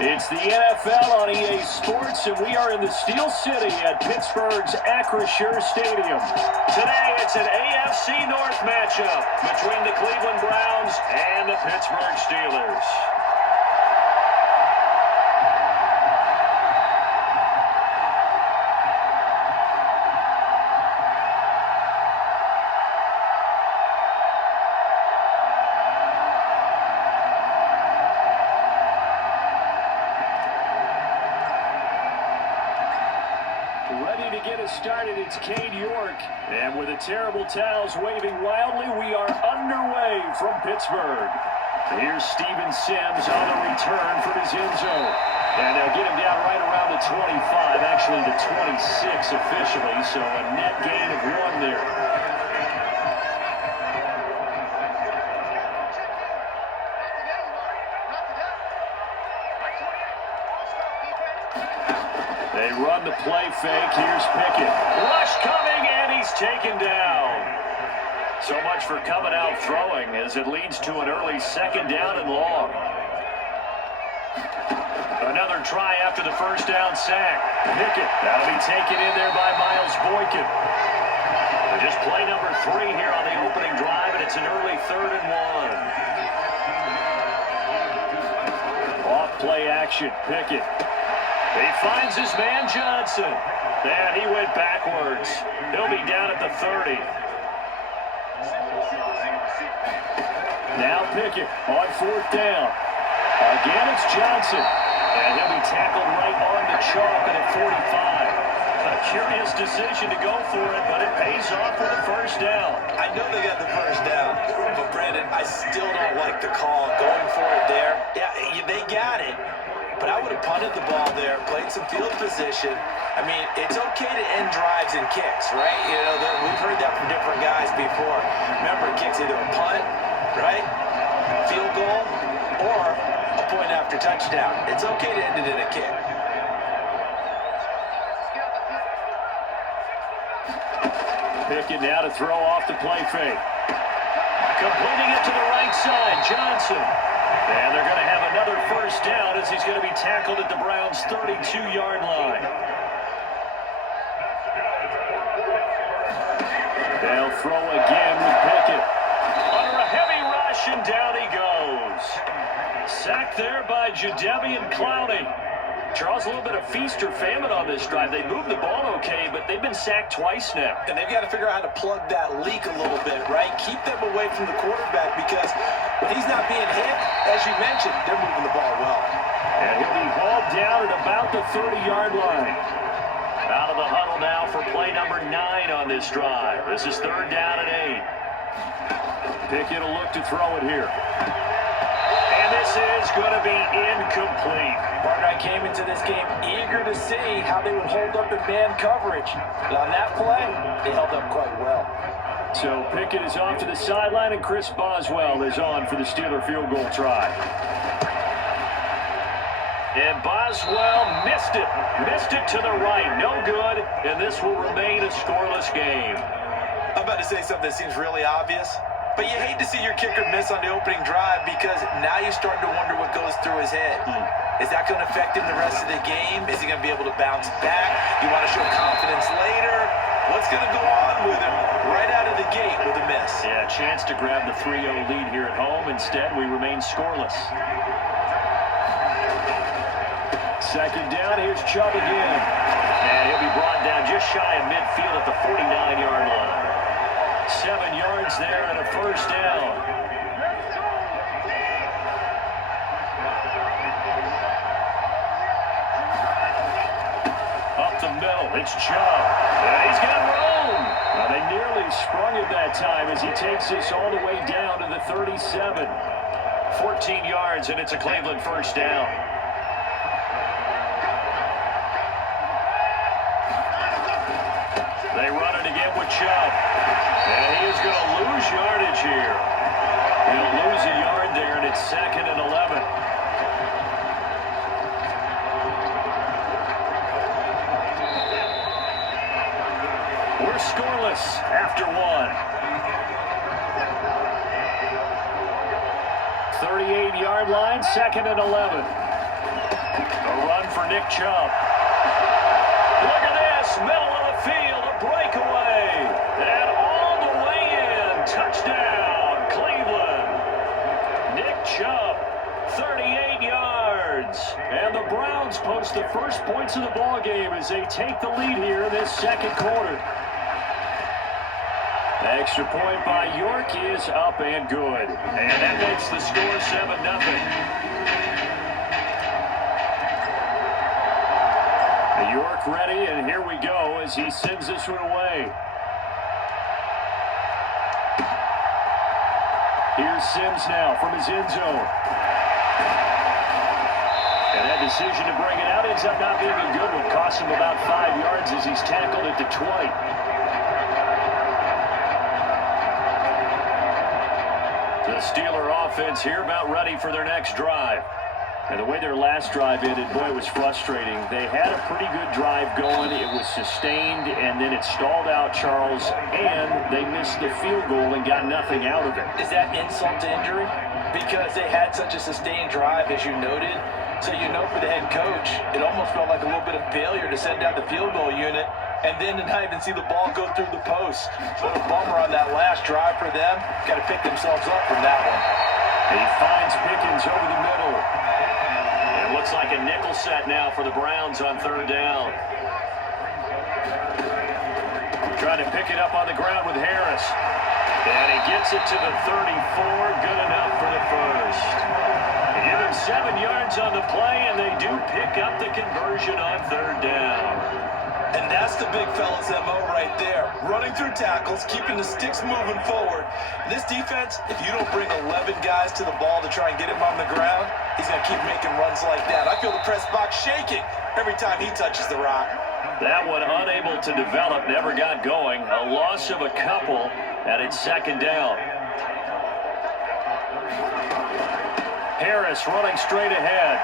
It's the NFL on EA Sports, and we are in the Steel City at Pittsburgh's Acrisure Stadium. Today, it's an AFC North matchup between the Cleveland Browns and the Pittsburgh Steelers. Ready to get us started, it's Cade York. And with the terrible towels waving wildly, we are underway from Pittsburgh. Here's Steven Sims on the return from his end zone. And they'll get him down right around the 25, actually the 26 officially, so a net gain of 1 there. They run the play fake. Here's Pickett. Rush coming, and he's taken down. So much for coming out throwing as it leads to an early second down and long. Another try after the first down sack. Pickett. That'll be taken in there by Miles Boykin. Just play number 3 here on the opening drive, and it's an early 3rd and 1. Off play action. Pickett. He finds his man Johnson. And he went backwards. He'll be down at the 30. Now Pickett on 4th down. Again, it's Johnson. And he'll be tackled right on the chalk at 45. A curious decision to go for it, but it pays off for the first down. I know they got the first down, but Brandon, I still don't like the call going for it there. Yeah, they got it. But I would have punted the ball there, played some field position. I mean, it's okay to end drives and kicks, right? You know, we've heard that from different guys before. Remember, kicks either a punt, right, field goal, or a point after touchdown. It's okay to end it in a kick. Pickett now to throw off the play fake. Completing it to the right side, Johnson. And they're going to have another first down as he's going to be tackled at the Browns' 32-yard line. They'll throw again with Pickett. Under a heavy rush, and down he goes. Sacked there by Jadeveon Clowney. Charles, a little bit of feast or famine on this drive. They moved the ball okay, but they've been sacked twice now. And they've got to figure out how to plug that leak a little bit, right? Keep them away from the quarterback because when he's not being hit, as you mentioned, they're moving the ball well. And he'll be hauled down at about the 30-yard line. Out of the huddle now for play number 9 on this drive. This is 3rd down and 8. Pickett will look to throw it here. And this is going to be incomplete. Partner, I came into this game eager to see how they would hold up in man coverage. But on that play, they held up quite well. So Pickett is off to the sideline, and Chris Boswell is on for the Steeler field goal try. And Boswell missed it. Missed it to the right. No good, and this will remain a scoreless game. I'm about to say something that seems really obvious. But you hate to see your kicker miss on the opening drive because now you're starting to wonder what goes through his head. Is that going to affect him the rest of the game? Is he going to be able to bounce back? You want to show confidence later? What's going to go on with him right out of the gate with a miss? Yeah, chance to grab the 3-0 lead here at home. Instead, we remain scoreless. Second down, here's Chubb again. And he'll be brought down just shy of midfield at the 49-yard line. 7 yards there and a first down. Up the middle, it's Chubb. And he's got room. Now they nearly sprung it that time as he takes this all the way down to the 37. 14 yards, and it's a Cleveland first down. They run it again with Chubb. And he is going to lose yardage here. He'll lose a yard there, and it's 2nd and 11. We're scoreless after 1. 38-yard line, 2nd and 11. A run for Nick Chubb. Look at this, middle of the field, a breakaway. And all the way in, touchdown, Cleveland. Nick Chubb, 38 yards. And the Browns post the first points of the ball game as they take the lead here in this second quarter. The extra point by York is up and good. And that makes the score 7-0. York ready, and here we go as he sends this one away. Here's Sims now from his end zone. And that decision to bring it out ends up not being a good one. Cost him about 5 yards as he's tackled at the 20. The Steeler offense here about ready for their next drive. And the way their last drive ended, boy, it was frustrating. They had a pretty good drive going. It was sustained, and then it stalled out, Charles, and they missed the field goal and got nothing out of it. Is that insult to injury? Because they had such a sustained drive, as you noted. So you know for the head coach, it almost felt like a little bit of failure to send out the field goal unit and then to not even see the ball go through the post. So a bummer on that last drive for them. Got to pick themselves up from that one. He finds Pickens over the middle. It looks like a nickel set now for the Browns on third down. Trying to pick it up on the ground with Harris. And he gets it to the 34. Good enough for the first. They give him 7 yards on the play, and they do pick up the conversion on third down. And that's the big fella's MO right there. Running through tackles, keeping the sticks moving forward. This defense, if you don't bring 11 guys to the ball to try and get him on the ground, he's going to keep making runs like that. I feel the press box shaking every time he touches the rock. That one unable to develop, never got going. A loss of a couple, and it's second down. Harris running straight ahead.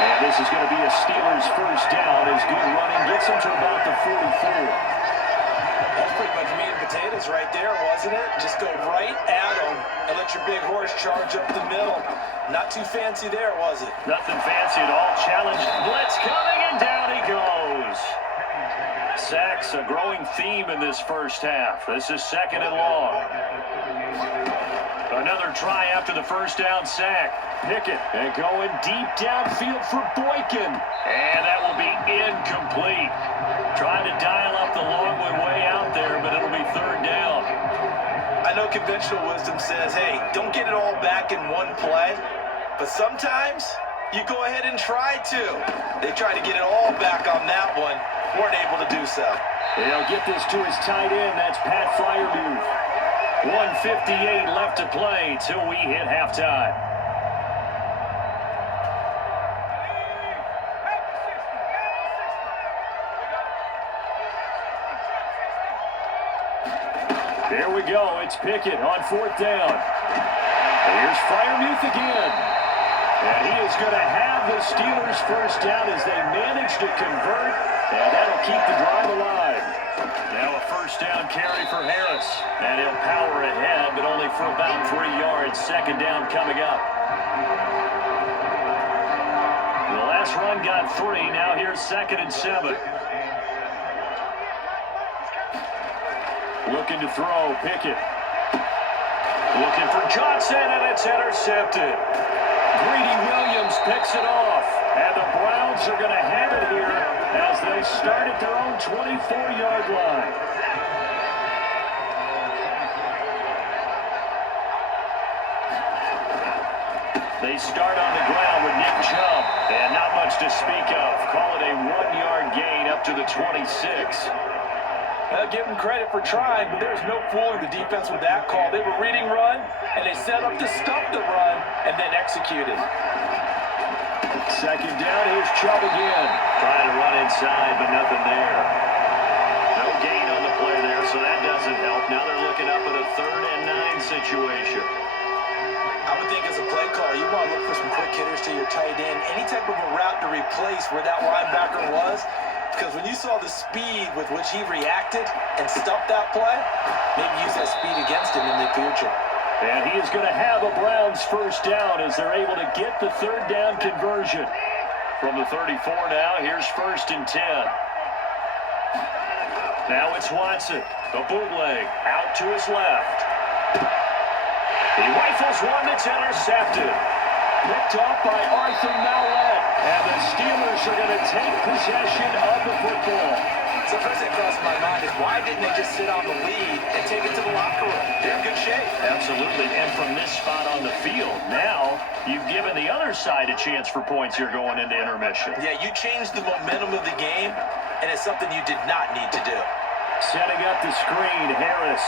And this is going to be a Steelers first down as good running gets him to about the 44. That's pretty much meat and potatoes right there, wasn't it? Just go right at him and let your big horse charge up the middle. Not too fancy there, was it? Nothing fancy at all. Challenge blitz coming, and down he goes. Sacks a growing theme in this first half. This is second and long. Another try after the first down sack. Pickett and going deep downfield for Boykin. And that will be incomplete. Trying to dial up the long way out there, but it'll be third down. I know conventional wisdom says, hey, don't get it all back in one play. But sometimes you go ahead and try to. They tried to get it all back on that one. Weren't able to do so. They'll get this to his tight end. That's Pat Freiermuth. 1:58 left to play till we hit halftime. Here we go. It's Pickett on fourth down. Here's Freiermuth again. And he is going to have the Steelers first down as they manage to convert. And that'll keep the drive alive. Now a first down carry for Harris. And he'll power ahead, but only for about 3 yards. Second down coming up. The last run got 3. Now here's 2nd and 7. Looking to throw, Pickett. Looking for Johnson, and it's intercepted. Greedy Williams picks it off. And the Browns are going to have it here as they start at their own 24-yard line. They start on the ground with Nick Chubb. And not much to speak of. Call it a 1-yard gain up to the 26. Give them credit for trying, but there's no fooling the defense with that call. They were reading run, and they set up to stop the run, and then executed. Second down, here's Chubb again. Trying to run inside, but nothing there. No gain on the play there, so that doesn't help. Now they're looking up at a 3rd and 9 situation. I would think as a play caller, you want to look for some quick hitters to your tight end. Any type of a route to replace where that linebacker was. Because when you saw the speed with which he reacted and stopped that play, maybe use that speed against him in the future. And he is going to have a Browns first down as they're able to get the 3rd down conversion. From the 34 now, here's 1st and 10. Now it's Watson. The bootleg out to his left. He rifles one that's intercepted. Picked off by Arthur Mallett. And the Steelers are going to take possession of the football. So first thing that crossed my mind is why didn't they just sit on the lead and take it to the locker room? They're in good shape. Absolutely. And from this spot on the field, now you've given the other side a chance for points here going into intermission. Yeah, you changed the momentum of the game, and it's something you did not need to do. Setting up the screen, Harris.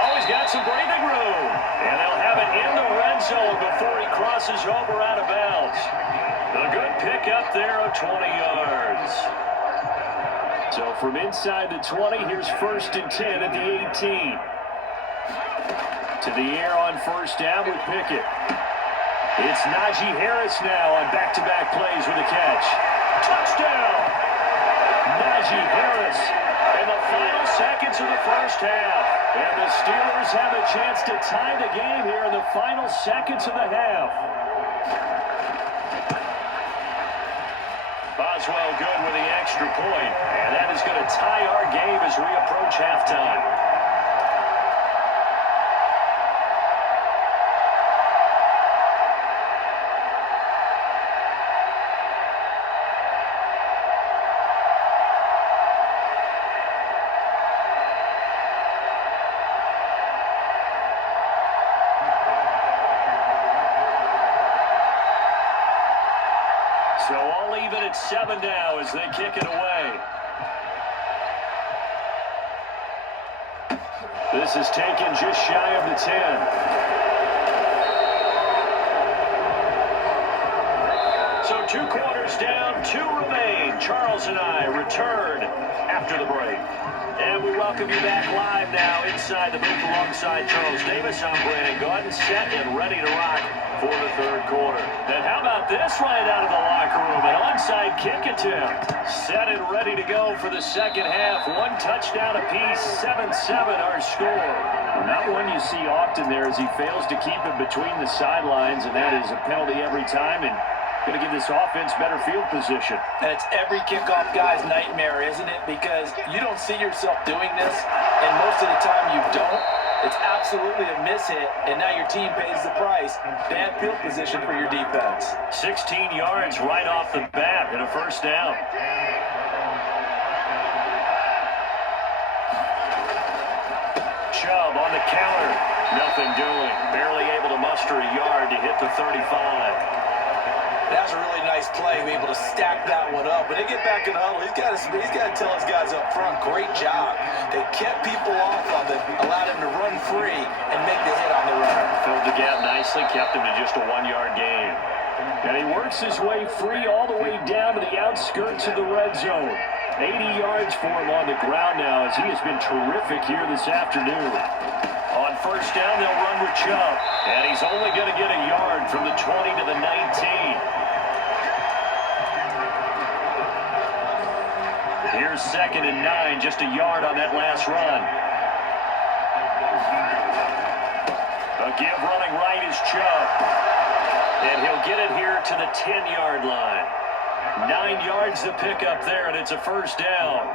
Oh, he's got some breathing room. And they'll have it in the red zone before he crosses over out of bounds. A good pick up there of 20 yards. So from inside the 20, here's 1st and 10 at the 18. To the air on 1st down with Pickett. It's Najee Harris now on back-to-back plays with a catch. Touchdown! Najee Harris in the final seconds of the 1st half. And the Steelers have a chance to tie the game here in the final seconds of the half. Boswell good with the extra point. And that is going to tie our game as we approach halftime. So all even at 7 now as they kick it away. This is taken just shy of the 10. So 2 quarters down, 2 remain. Charles and I return after the break. And we welcome you back live now inside the booth alongside Charles Davis. I'm Brandon Gordon, set and ready to rock for the 3rd quarter. And how about this right out of the locker room? An onside kick attempt. Set and ready to go for the 2nd half. 1 touchdown apiece, 7-7 our score. Well, not one you see often there as he fails to keep it between the sidelines, and that is a penalty every time. And going to give this offense better field position. And it's every kickoff guy's nightmare, isn't it? Because you don't see yourself doing this, and most of the time you don't. It's absolutely a miss-hit, and now your team pays the price. Bad field position for your defense. 16 yards right off the bat and a 1st down. Chubb on the counter. Nothing doing. Barely able to muster a yard to hit the 35. That was a really nice play, be able to stack that one up. When they get back in the huddle, he's got to tell his guys up front, great job. They kept people off of him, allowed him to run free and make the hit on the runner. Filled the gap nicely, kept him to just a 1-yard gain. And he works his way free all the way down to the outskirts of the red zone. 80 yards for him on the ground now as he has been terrific here this afternoon. On 1st down, they'll run with Chubb. And he's only going to get a yard from the 20 to the 19. Here's 2nd and 9, just a yard on that last run. A give running right is Chubb. And he'll get it here to the 10-yard line. 9 yards to pick up there, and it's a 1st down.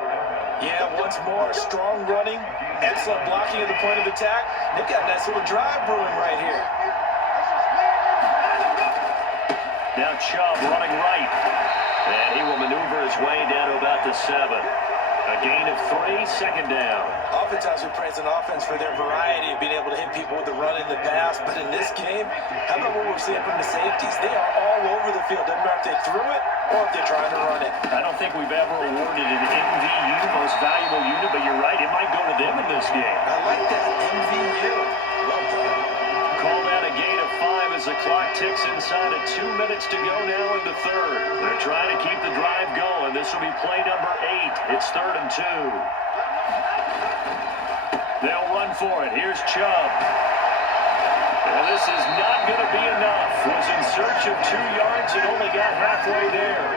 Yeah, once more, strong running, excellent blocking at the point of attack. They've got a nice little drive brewing right here. Now Chubb running right. And he will maneuver his way down to about the 7. A gain of 3, 2nd down. Oftentimes we praise an offense for their variety of being able to hit people with the run and the pass. But in this game, how about what we're seeing from the safeties? They are all over the field. Doesn't matter if they threw it or if they're trying to run it. I don't think we've ever awarded an MVU, most valuable unit, but you're right, it might go to them in this game. I like that, MVU. Well done. Call that a gain of 5 as the clock ticks inside of 2 minutes to go now in the 3rd. They're trying to keep the drive going. This will be play number 8. It's 3rd and 2. They'll run for it. Here's Chubb. And this is not going to be enough. Was in search of 2 yards and only got halfway there.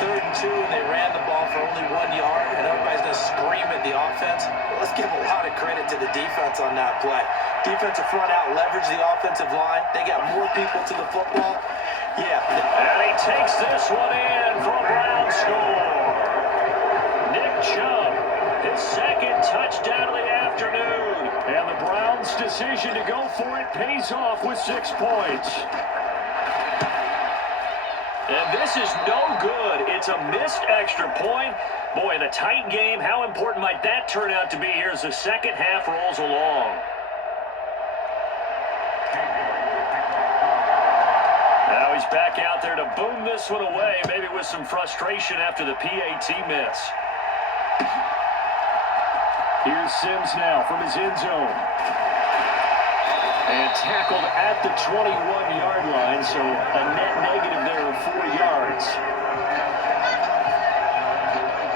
3rd and 2, and they ran the ball for only 1 yard, and everybody's going to scream at the offense. Well, let's give a lot of credit to the defense on that play. Defensive front out leveraged the offensive line. They got more people to the football. Yeah. And he takes this one in for a Brown score. Nick Chubb, his second touchdown of the afternoon. And the Browns' decision to go for it pays off with 6 points. And this is no good. It's a missed extra point. Boy, in a tight game, how important might that turn out to be here as the second half rolls along? Now he's back out there to boom this one away, maybe with some frustration after the PAT miss. Here's Sims now from his end zone. And tackled at the 21-yard line, so a net negative there of 4 yards.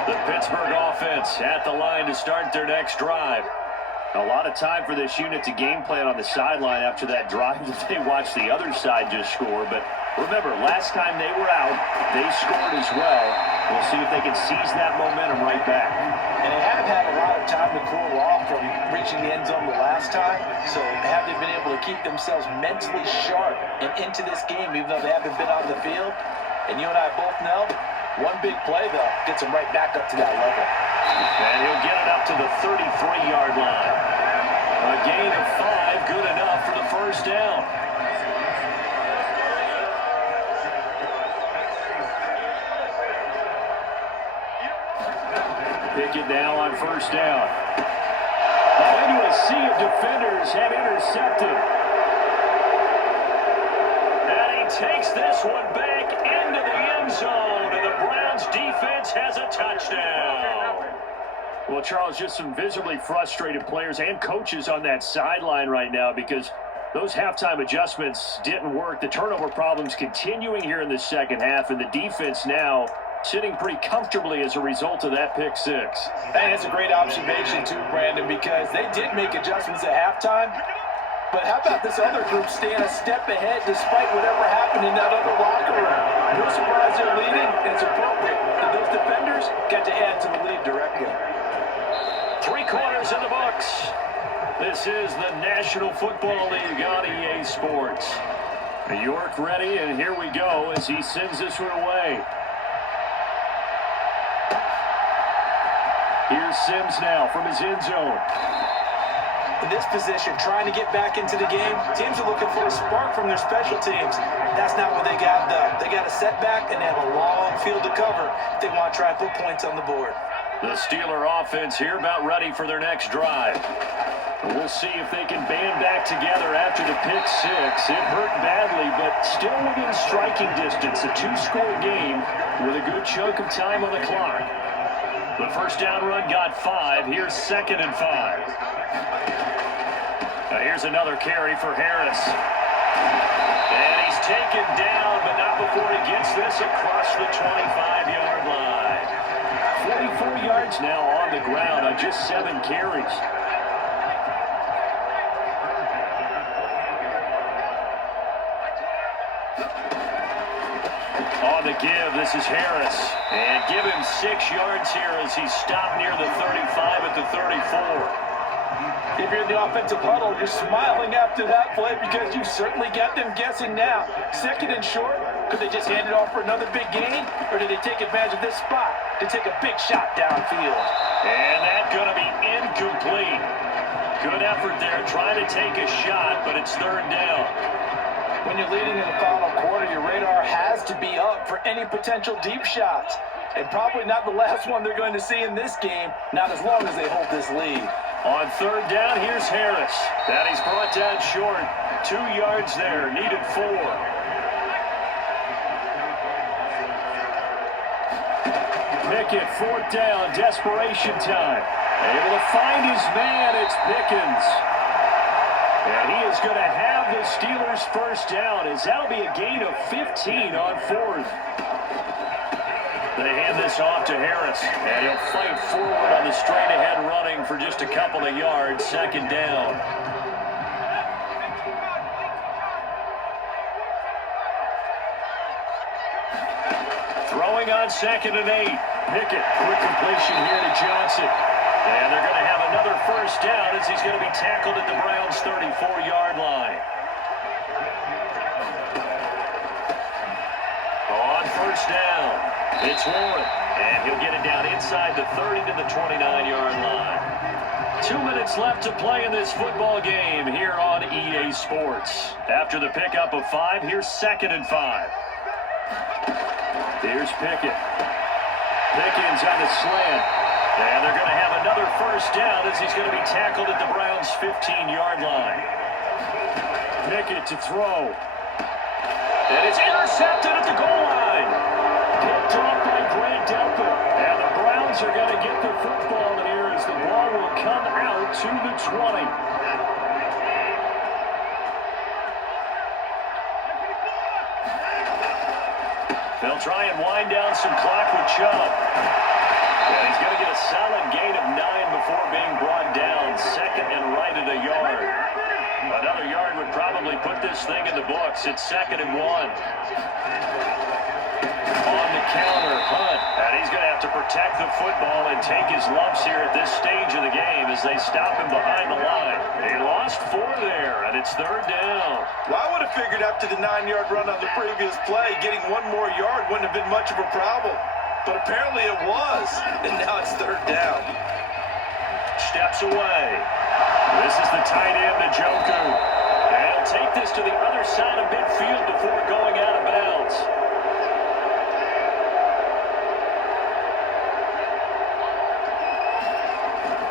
The Pittsburgh offense at the line to start their next drive. A lot of time for this unit to game plan on the sideline after that drive that they watched the other side just score. But remember, last time they were out, they scored as well. We'll see if they can seize that momentum right back. And they have had a lot of time to cool off from reaching the end zone the last time. So have they been able to keep themselves mentally sharp and into this game, even though they haven't been on the field? And you and I both know, one big play, though, gets them right back up to that level. And he'll get it up to the 33-yard line. A gain of 5, good enough for the first down. Pickett now on first down. Into a sea of defenders have intercepted. And he takes this one back into the end zone, and the Browns defense has a touchdown. Well, Charles, just some visibly frustrated players and coaches on that sideline right now because those halftime adjustments didn't work. The turnover problems continuing here in the second half, and the defense now sitting pretty comfortably as a result of that pick six. I think it's a great observation too, Brandon, because they did make adjustments at halftime. But how about this other group staying a step ahead despite whatever happened in that other locker room? No surprise they're leading, and it's appropriate that those defenders got to add to the lead directly. 3 quarters in the books. This is the National Football League on EA Sports. York ready, and here we go as he sends this one away. Here's Sims now from his end zone. In this position, trying to get back into the game, teams are looking for a spark from their special teams. That's not what they got, though. They got a setback, and they have a long field to cover if they want to try and put points on the board. The Steeler offense here about ready for their next drive. We'll see if they can band back together after the pick six. It hurt badly, but still within striking distance. A 2-score game with a good chunk of time on the clock. The first down run got 5. Here's 2nd and 5. Now here's another carry for Harris. And he's taken down, but not before he gets this across the 25-yard line. 44 yards now on the ground on just 7 carries. On the give, this is Harris. And give him 6 yards here as he's stopped near the 35 at the 34. If you're in the offensive huddle, you're smiling after that play because you certainly got them guessing now. 2nd and short, could they just hand it off for another big gain? Or did they take advantage of this spot to take a big shot downfield? And that's going to be incomplete. Good effort there, trying to take a shot, but it's 3rd down. When you're leading in the final quarter, your radar has to be up for any potential deep shots. And probably not the last one they're going to see in this game, not as long as they hold this lead. On 3rd down, here's Harris. That he's brought down short. 2 yards there, needed 4. Pickett, 4th down, desperation time. Able to find his man, it's Pickens. And he is going to have the Steelers' first down, as that'll be a gain of 15 on 4th. They hand this off to Harris, and he'll fight forward on the straight-ahead running for just a couple of yards. 2nd down. Throwing on 2nd and 8. Pickett, quick completion here to Johnson. And they're going to have another first down as he's going to be tackled at the Browns' 34-yard line. first down. It's Warren, and he'll get it down inside the 30 to the 29-yard line. 2 minutes left to play in this football game here on EA Sports. After the pickup of 5, here's 2nd and 5. Here's Pickett. Pickens on the slant. And they're going to have another first down as he's going to be tackled at the Browns' 15-yard line. Pickett to throw. And it's intercepted at the goal line. Picked off by Grant Delpit. And the Browns are going to get the football here as the ball will come out to the 20. They'll try and wind down some clock with Chubb. And he's going to get a solid gain of 9 before being brought down. 2nd and right at a yard. Another yard would probably put this thing in the books. It's 2nd and 1. On the counter, Hunt. And he's going to have to protect the football and take his lumps here at this stage of the game as they stop him behind the line. He lost 4 there, and it's 3rd down. Well, I would have figured after the 9-yard run on the previous play, getting 1 more yard wouldn't have been much of a problem. But apparently it was, and now it's 3rd down. Steps away. This is the tight end, Njoku. And he'll take this to the other side of midfield before going out of bounds.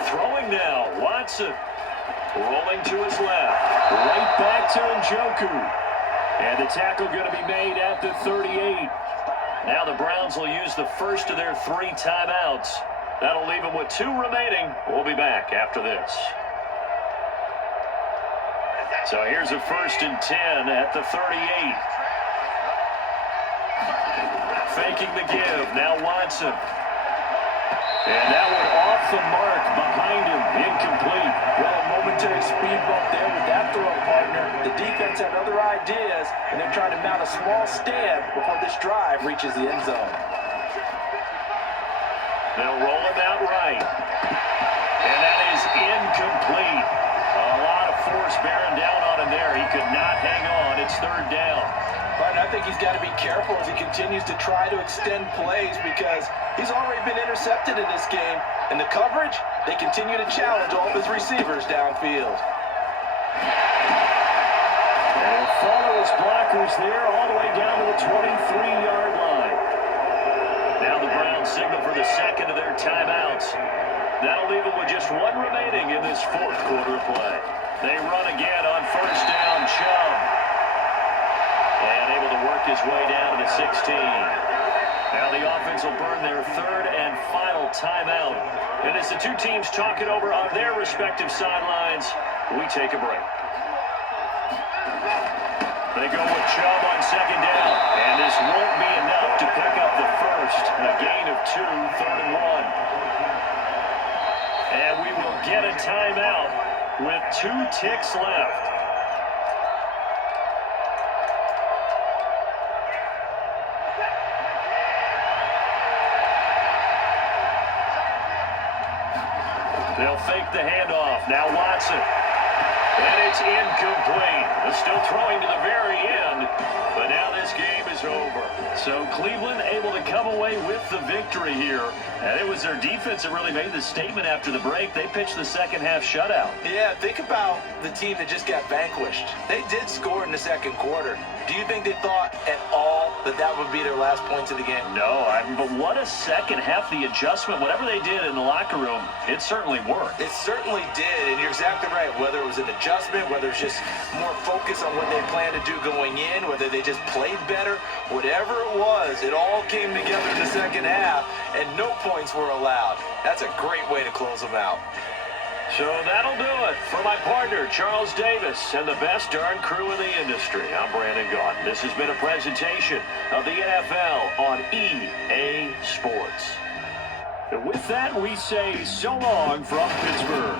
Throwing now, Watson. Rolling to his left. Right back to Njoku. And the tackle going to be made at the 38. Now the Browns will use the first of their 3 timeouts. That'll leave them with 2 remaining. We'll be back after this. So here's a 1st and 10 at the 38. Faking the give. Now Watson. And that one off the mark behind him. Incomplete. Well, a momentary speed bump there with that throw, partner. The defense had other ideas, and they're trying to mount a small stand before this drive reaches the end zone. They'll roll him out right. And that is incomplete. A lot of force bearing down on him there. He could not hang on. It's 3rd down. But I think he's got to be careful as he continues to try to extend plays because he's already been intercepted in this game. And the coverage, they continue to challenge all of his receivers downfield. And follow his blockers there all the way down to the 23-yard line. Now the Browns signal for the 2nd of their timeouts. That'll leave them with just 1 remaining in this 4th quarter of play. They run again on 1st down, Chubb. And able to work his way down to the 16. Now the offense will burn their 3rd and final timeout. And as the 2 teams talk it over on their respective sidelines, we take a break. They go with Chubb on 2nd down. And this won't be enough to pick up the first. A gain of 2, 3rd and 1. And we will get a timeout with 2 ticks left. They'll fake the handoff. Now Watson. And it's incomplete. They're still throwing to the very end. But now this game is over. So Cleveland able to come away with the victory here. And it was their defense that really made the statement after the break. They pitched the second-half shutout. Yeah, think about the team that just got vanquished. They did score in the 2nd quarter. Do you think they thought at all that that would be their last points of the game? No, but what a second half. The adjustment, whatever they did in the locker room, it certainly worked. It certainly did, and you're exactly right. Whether it was an adjustment, whether it's just more focus on what they planned to do going in, whether they just played better, whatever it was, it all came together in the 2nd half, and no points were allowed. That's a great way to close them out. So that'll do it for my partner, Charles Davis, and the best darn crew in the industry. I'm Brandon Gaudin. This has been a presentation of the NFL on EA Sports. And with that, we say so long from Pittsburgh.